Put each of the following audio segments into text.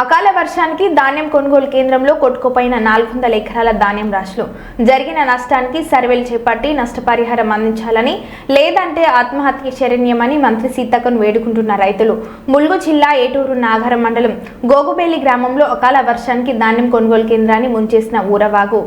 అకాల వర్షానికి ధాన్యం కొనుగోలు కేంద్రంలో కొట్టుకుపోయిన 400 ఎకరాల ధాన్యం రాశులు జరిగిన నష్టానికి సర్వేలు చేపట్టి నష్టపరిహారం అందించాలని లేదంటే ఆత్మహత్య శరణ్యమని మంత్రి సీతక్కను వేడుకుంటున్న రైతులు ములుగు జిల్లా ఏటూరు నాగరం మండలం గోగుబెల్లి గ్రామంలో అకాల వర్షానికి ధాన్యం కొనుగోలు కేంద్రాన్ని ముంచేసిన ఊరవాగు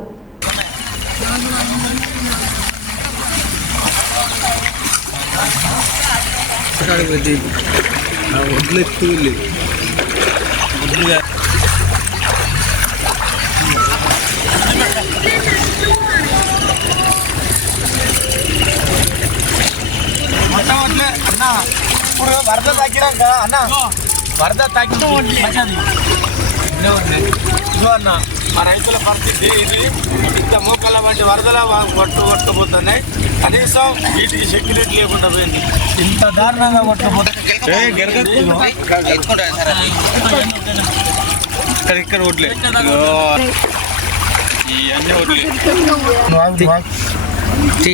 ఇప్పుడు వరద తగ్గినాక అన్న వరద తగ్గి అన్న మా రైతుల పరిస్థితి ఇది ఇంత మోకాళ్ళ వంటి వరదల కొట్టుకుపోతున్నాయి. కనీసం వీటికి సెక్యూరిటీ లేకుండా పోయింది. ఇంత దారుణంగా ఇక్కడ ఓట్లే ఇవన్నీ ఓట్లే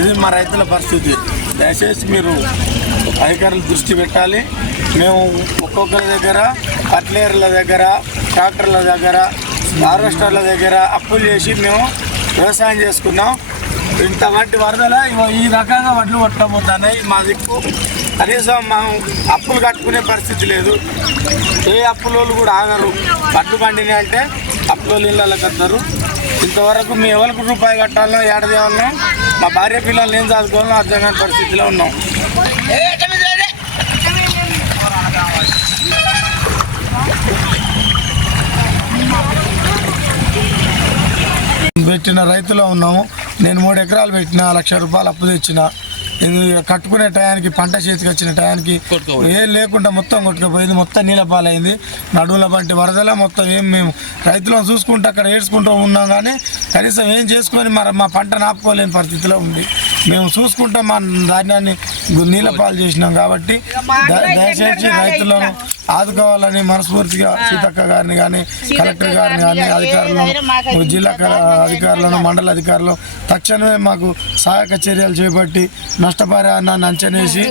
ఇది మా రైతుల పరిస్థితి. దయచేసి మీరు అధికారులు దృష్టి పెట్టాలి. మేము ఒక్కొక్కరి దగ్గర ఫర్టిలైజర్ల దగ్గర ట్రాక్టర్ల దగ్గర హార్వెస్టర్ల దగ్గర అప్పులు చేసి మేము వ్యవసాయం చేసుకున్నాం. ఇంత వంటి వరదల ఈ రకంగా వడ్లు కొట్టబోతున్నాయి. మా దిక్కు కనీసం మనం అప్పులు కట్టుకునే పరిస్థితి లేదు. ఏ అప్పులోళ్ళు కూడా ఆగరు. వడ్లు పండినాయి అంటే అప్పులోళ్ళు ఇళ్ళకి వస్తారు. ఇంతవరకు మేము ఎవరికి రూపాయి కట్టాలనో ఏడాదేవాలనో మా భార్య పిల్లలు ఏం చదువుకోవాలో అర్థం కాని పరిస్థితిలో ఉన్నాం. పెట్టిన రైతులో ఉన్నాము. నేను 3 ఎకరాలు పెట్టిన, 1 లక్ష రూపాయలు అప్పు తెచ్చిన. కట్టుకునే టయానికి పంట చేతికి వచ్చిన టయానికి ఏం లేకుండా మొత్తం కొట్టుకుపోయింది. మొత్తం నీళ్ళ పాలైంది. నడువుల వంటి వరదల మొత్తం మేము రైతులను చూసుకుంటూ అక్కడ ఏడ్చుకుంటూ ఉన్నాం. కానీ కనీసం ఏం చేసుకొని మా పంట నాపుకోలేని పరిస్థితిలో ఉంది. మేము చూసుకుంటూ మా ధాన్యాన్ని నీళ్ళ పాలు చేసినాం. కాబట్టి దయచేసి రైతులను ఆదుకోవాలని మనస్ఫూర్తిగా సీతక్క గారిని కానీ కలెక్టర్ గారిని కానీ అధికారులను జిల్లా అధికారులను మండల అధికారులు తక్షణమే మాకు సహాయక చర్యలు చేపట్టి నష్టపరిహారాన్ని అంచనేసి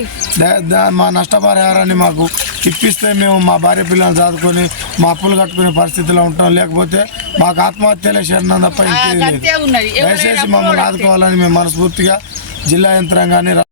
మా నష్టపరిహారాన్ని మాకు ఇప్పిస్తే మేము మా భార్య పిల్లలు చదువుకొని మా అప్పులు కట్టుకునే పరిస్థితిలో ఉంటాం. లేకపోతే మాకు ఆత్మహత్యలే శరణం తప్ప ఇంకేది లేదు. దయచేసి మమ్మల్ని ఆదుకోవాలని మేము మనస్ఫూర్తిగా జిల్లా యంత్రాంగాన్ని